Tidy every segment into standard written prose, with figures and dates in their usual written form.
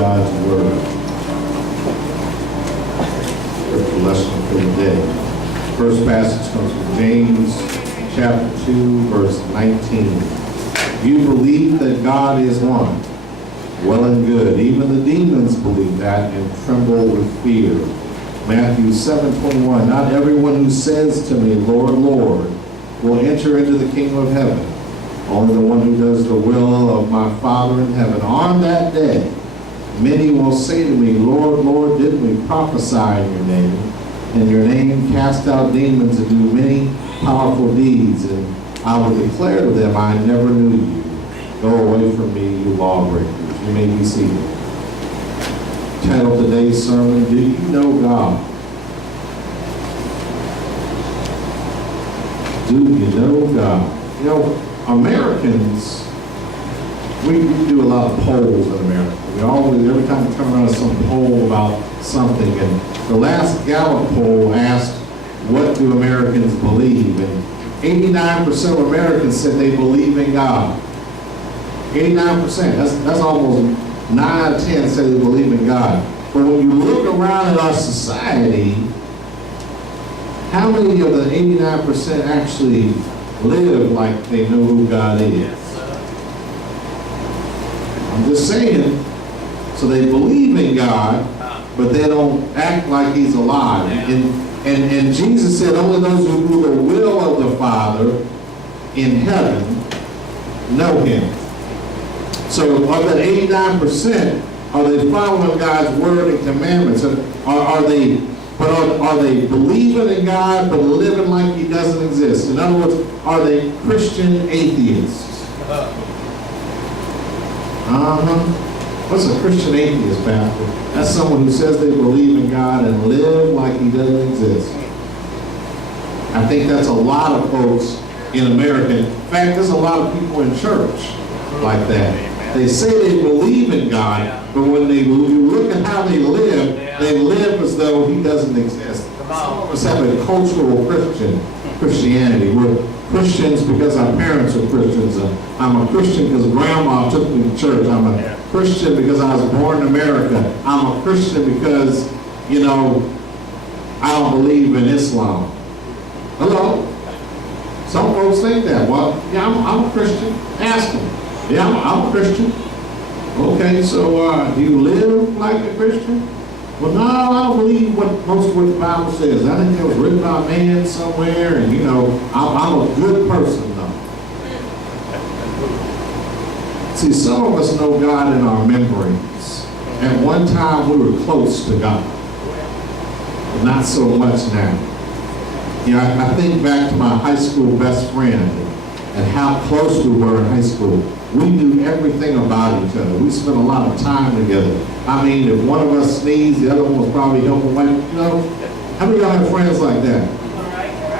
God's Word. Scripture lesson for the day. First passage comes from James chapter 2, verse 19. You believe that God is one. Well and good. Even the demons believe that and tremble with fear. Matthew 7:21. Not everyone who says to me, Lord, Lord, will enter into the kingdom of heaven. Only the one who does the will of my Father in heaven. On that day, many will say to me, Lord, Lord, didn't we prophesy in your name? In your name cast out demons and do many powerful deeds. And I will declare to them, I never knew you. Go away from me, you lawbreakers. You may be seated. Title of today's sermon, Do You Know God? Do you know God? You know, Americans, we do a lot of polls in America. We always, every time we turn around, some poll about something. And the last Gallup poll asked, what do Americans believe? And 89% of Americans said they believe in God. 89%. That's almost 9 out of 10 say they believe in God. But when you look around at our society, how many of the 89% actually live like they know who God is? I'm just saying, so they believe in God, but they don't act like He's alive. And Jesus said, only those who do the will of the Father in heaven know Him. So of that 89%, are they following God's word and commandments? Are they believing in God but living like He doesn't exist? In other words, are they Christian atheists? What's a Christian atheist, Pastor? That's someone who says they believe in God and live like He doesn't exist. I think that's a lot of folks in America. In fact, there's a lot of people in church like that. They say they believe in God, but when you look at how they live as though He doesn't exist. Some of us have a cultural Christianity. We're Christians because our parents are Christians. I'm a Christian because Grandma took me to church. I'm a Christian because I was born in America. I'm a Christian because, I don't believe in Islam. Hello? Some folks think that. Well, yeah, I'm a Christian. Ask them. Yeah, I'm a Christian. Okay, so do you live like a Christian? Well, no, I don't believe most of what the Bible says. I think it was written by a man somewhere, and I'm a good person, though. See, some of us know God in our memories. At one time, we were close to God, but not so much now. I think back to my high school best friend and how close we were in high school. We knew everything about each other. We spent a lot of time together. I mean, if one of us sneezed, the other one was probably helping. How many of y'all have friends like that?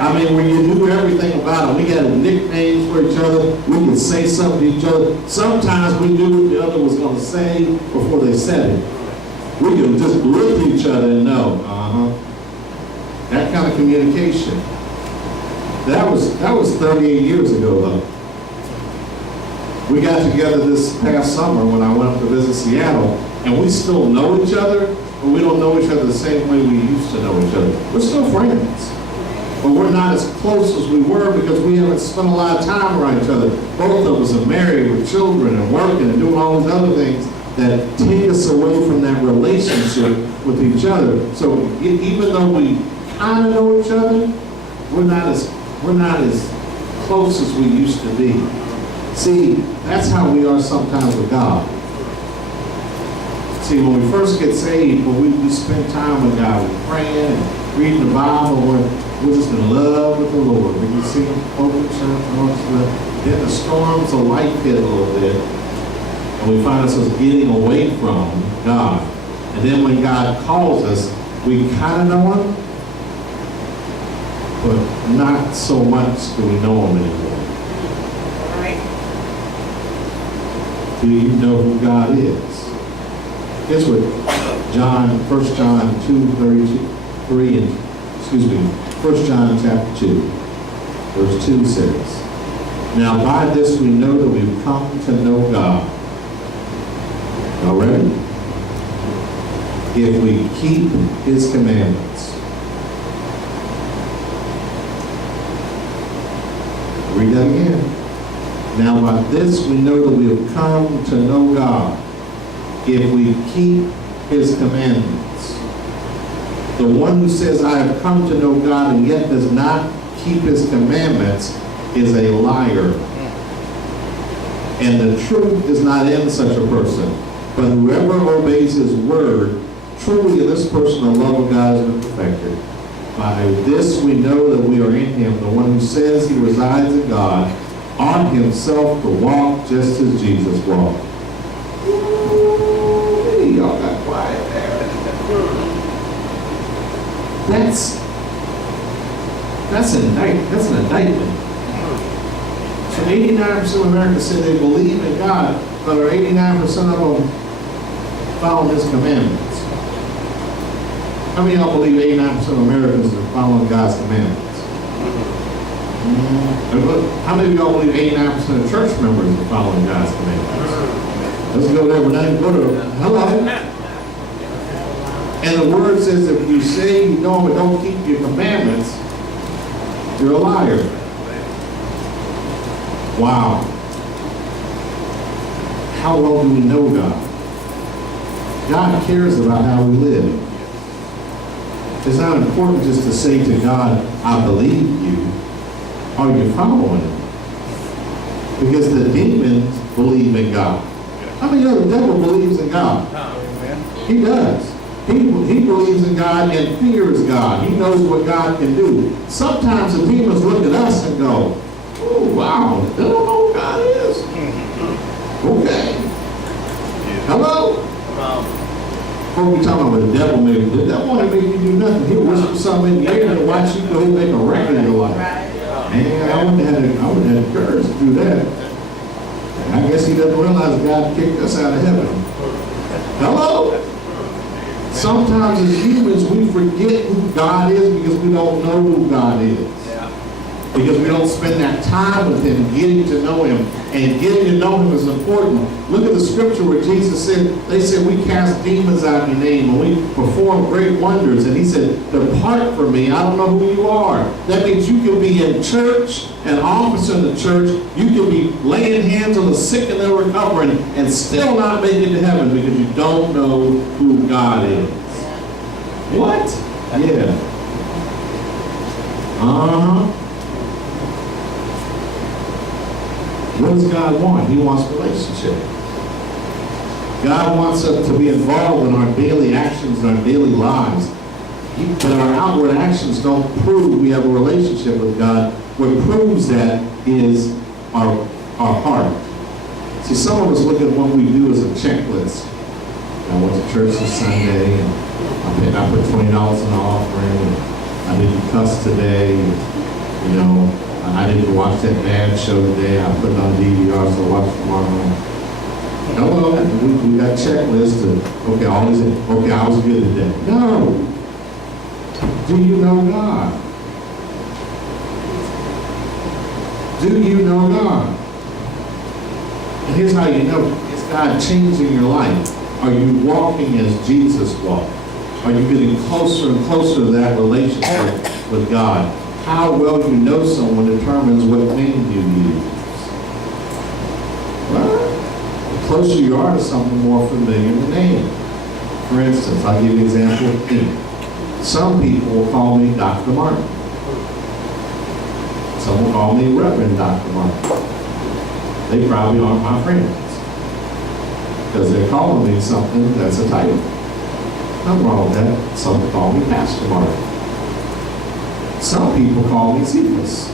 I mean, when you knew everything about them, we had nicknames for each other. We could say something to each other. Sometimes we knew what the other was going to say before they said it. We could just look at each other and know. That kind of communication. That was 38 years ago, though. We got together this past summer when I went up to visit Seattle, and we still know each other, but we don't know each other the same way we used to know each other. We're still friends, but we're not as close as we were because we haven't spent a lot of time around each other. Both of us are married with children and working and doing all these other things that take us away from that relationship with each other. So even though we kind of know each other, we're not as close as we used to be. See, that's how we are sometimes with God. See, when we first get saved, when we spend time with God, we're praying and reading the Bible, we're just in love with the Lord. We can see Him open church, then the storms of life hit a little bit, and we find ourselves getting away from God. And then when God calls us, we kind of know Him, but not so much do we know Him anymore. Do you know who God is? Guess what 1 John 1 John chapter 2, verse 2 says, Now by this we know that we've come to know God. Y'all ready? if we keep his commandments. Read that again. Now by this we know that we have come to know God, if we keep his commandments. The one who says, I have come to know God, and yet does not keep his commandments is a liar. And the truth is not in such a person. But whoever obeys his word, truly in this person the love of God has been perfected. By this we know that we are in him. The one who says he resides in God ought himself to walk just as Jesus walked. Ooh, y'all got quiet there. That's an indictment. So 89% of Americans say they believe in God, but are 89% of them following his commandments? How many of y'all believe 89% of Americans are following God's commandments? How many of y'all believe 89% of church members are following God's commandments? Let's go there. We're not even go to hello. And the word says if you say you know but don't keep your commandments, you're a liar. Wow. How well do we know God? God cares about how we live. It's not important just to say to God, I believe you. Are you following him? Because the demons believe in God. How many of the devil believes in God? He does. He believes in God and fears God. He knows what God can do. Sometimes the demons look at us and go, oh, wow, they don't know who God is. Okay. Hello? What we talking about? The devil maybe. The devil won't make you do nothing. He'll whisper something in the air and watch you go make a record of your life. Man, I wouldn't have had the courage to do that. I guess he doesn't realize God kicked us out of heaven. Hello? Sometimes as humans we forget who God is because we don't know who God is. Because we don't spend that time with him, getting to know him. And getting to know him is important. Look at the scripture where Jesus said, they said, we cast demons out in your name and we perform great wonders. And he said, depart from me, I don't know who you are. That means you can be in church, an officer in the church, you can be laying hands on the sick and they're recovering and still not make it to heaven because you don't know who God is. What? Yeah. Uh-huh. What does God want? He wants relationship. God wants us to be involved in our daily actions and our daily lives. But our outward actions don't prove we have a relationship with God. What proves that is our heart. See, some of us look at what we do as a checklist. I went to church this Sunday, and I put $20 in the offering, and I didn't cuss today, you know. I didn't watch that bad show today. I put it on DVR, so watch tomorrow. Hello, we got checklists of, okay, okay, I was good today. No. Do you know God? Do you know God? And here's how you know. Is God changing your life? Are you walking as Jesus walked? Are you getting closer and closer to that relationship with God? How well you know someone determines what name you use. Well, the closer you are to something, more familiar the name. For instance, I'll give you an example of me. Some people will call me Dr. Martin. Some will call me Reverend Dr. Martin. They probably aren't my friends because they're calling me something that's a title. Nothing wrong with that. Some will call me Pastor Martin. Some people call me Cephas.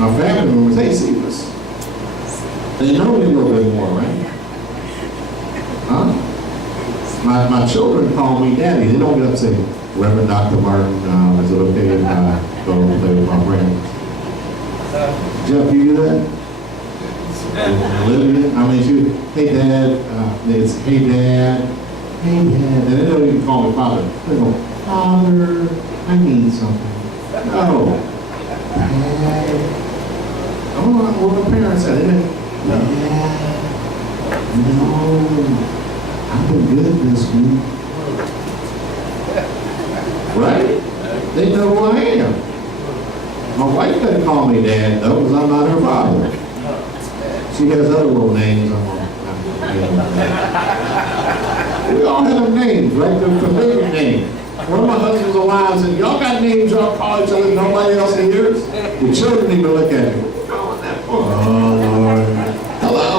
My family members, hey Cephas. They know me a little bit more, right? Huh? My children call me Daddy. They don't get up and say, Reverend Dr. Martin, is it okay if I go and play with my friends? Jeff, you do that? Olivia? I mean, hey Dad, it's hey Dad, hey Dad. And they don't even call me Father. They go, Father, I need something. No. Dad. Oh, what my parents said. Dad. No. I've been goodness me. Right? They know who I am. My wife doesn't call me Dad, though, because I'm not her father. She has other little names. We all have names, right? They're familiar names. One of my husbands and wives said, y'all got names y'all call each other, nobody else hears? The children even look at me. What are you calling that for? Oh, Lord. Hello?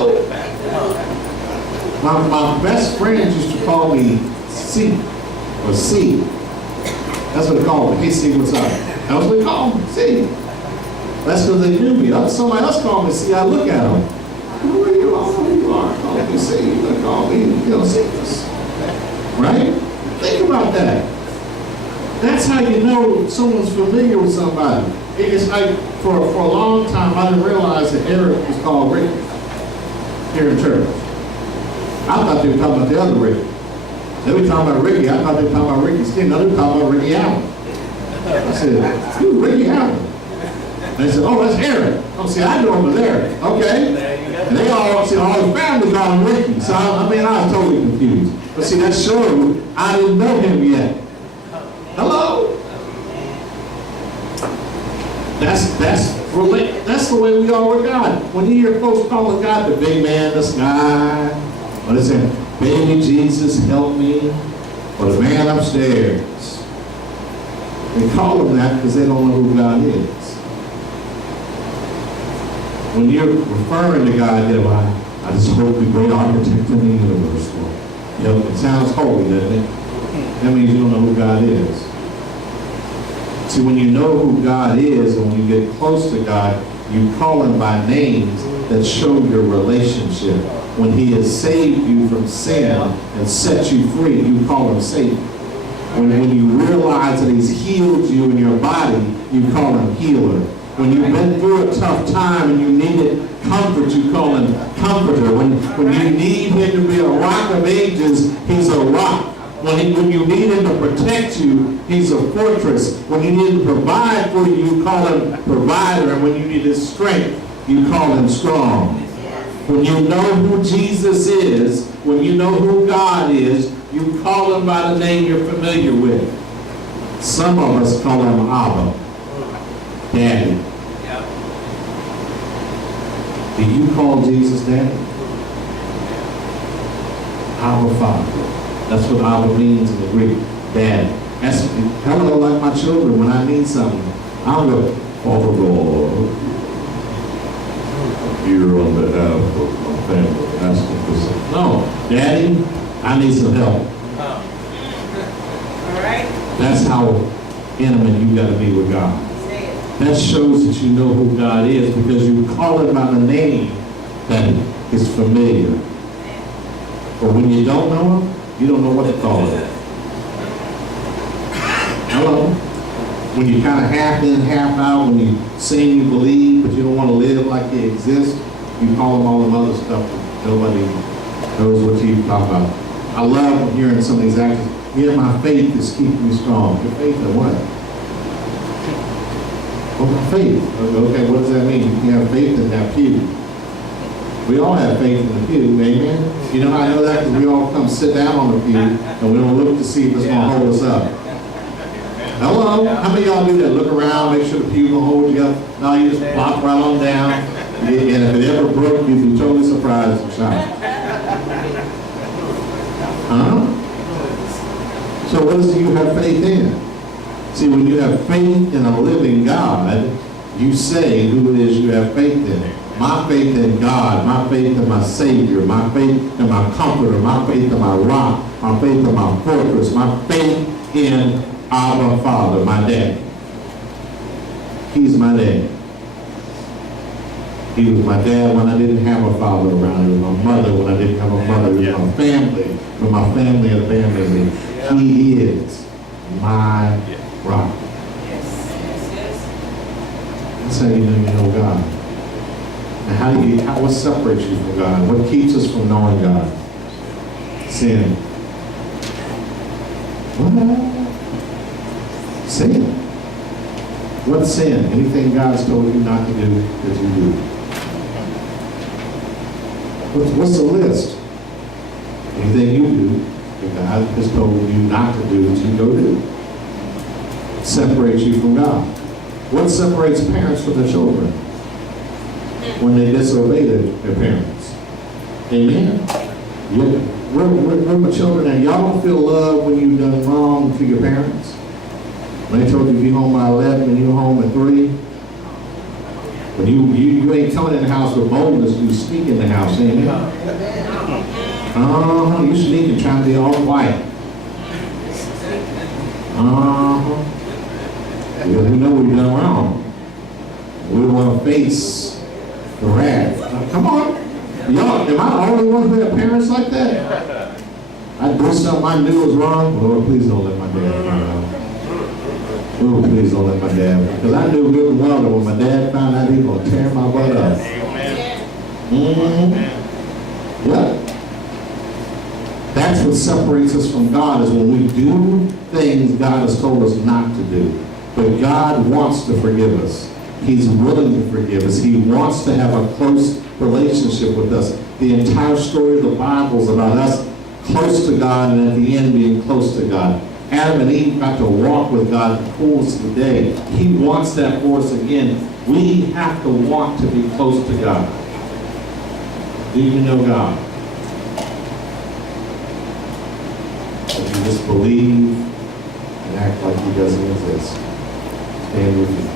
My best friends used to call me C, or C. That's what they call me. Hey, C, what's up? That's what they call me, C. That's because they knew me. Somebody else called me C, I look at them. Who are you? I don't know who you are. Call me C. You're going to call me, Cephas. Right? Think about that. That's how you know someone's familiar with somebody. It's like, for a long time, I didn't realize that Eric was called Ricky here in church. I thought they were talking about the other Ricky. They were talking about Ricky. I thought they were talking about Ricky Skin. No, they were talking about Ricky Allen. I said, who's Ricky Allen? And they said, oh, that's Eric. Oh, see, I know him as Eric. Okay. And they all, see, all his family called him Ricky. So, I was totally confused. But see, that showed I didn't know him yet. Hello? That's the way we are with God. When you hear folks calling God the big man in the sky, or they say, baby Jesus, help me, or the man upstairs. They call him that because they don't know who God is. When you're referring to God, you know, I just hope the great architect of the universe, Lord. You know, it sounds holy, doesn't it? That means you don't know who God is. See, when you know who God is, and when you get close to God, you call him by names that show your relationship. When he has saved you from sin and set you free, you call him Savior. When you realize that he's healed you in your body, you call him Healer. When you've been through a tough time and you needed comfort, you call him Comforter. When you need him to be a rock of ages, he's a rock. When you need him to protect you, he's a fortress. When you need him to provide for you, you call him Provider. And when you need his strength, you call him Strong. When you know who Jesus is, when you know who God is, you call him by the name you're familiar with. Some of us call him Abba, Daddy. Do you call Jesus Daddy? Abba Father. That's what Abba means in the Greek, Daddy. That's hello, like my children. When I need something, I'll go, Father God, here on behalf of my family, asking for something. No, Daddy, I need some help. All right. That's how intimate you got to be with God. That shows that you know who God is because you call him by the name that is familiar. But when you don't know him, you don't know what to call him. Hello? When you kind of half in, half out, when you say you believe, but you don't want to live like you exist, you call them all them other stuff that nobody knows what you talk about. I love hearing some of these actions. Yeah, my faith is keeping me strong. Your faith in what? Oh, my faith. Okay, what does that mean? You have faith in that pew. We all have faith in the pew, amen? You know how I know that? Because we all come sit down on the pew, and we don't look to see if it's going to hold us up. Hello? How many of y'all do that? Look around, make sure the pew will hold you up. No, you just plop right on down. And if it ever broke, you'd be totally surprised and shocked. Huh? So what do you have faith in? See, when you have faith in a living God, you say who it is you have faith in. My faith in God, my faith in my Savior, my faith in my Comforter, my faith in my rock, my faith in my fortress, my faith in Abba Father, my dad. He's my dad. He was my dad when I didn't have a father around. He was my mother when I didn't have a mother. He was my family when my family had abandoned me. He is my rock. That's how you know God. And what separates you from God? What keeps us from knowing God? Sin. What? Sin. What's sin? Anything God's told you not to do that you do. What's the list? Anything you do that God has told you not to do what you go do. It separates you from God. What separates parents from their children? When they disobey their parents. Amen? We're my children, and y'all don't feel love when you've done wrong to your parents? When they told you to be home by 11 and you're home at 3? When you ain't coming in the house with boldness, you sneak in the house, ain't you? You sneaking, trying to be all quiet. Because we know we've done wrong. We want to face the wrath. Come on. Y'all, am I the only one who had parents like that? I do something I knew was wrong. Lord, please don't let my dad find out. Lord, please don't let my dad. Because I knew good and well that when my dad found out, he was going to tear my butt up. Yeah. That's what separates us from God, is when we do things God has told us not to do. But God wants to forgive us. He's willing to forgive us. He wants to have a close relationship with us. The entire story of the Bible is about us close to God, and at the end being close to God. Adam and Eve got to walk with God in the coolest of the day. He wants that for us again. We have to want to be close to God. Do you know God? If you just believe and act like He doesn't exist. Stand with me.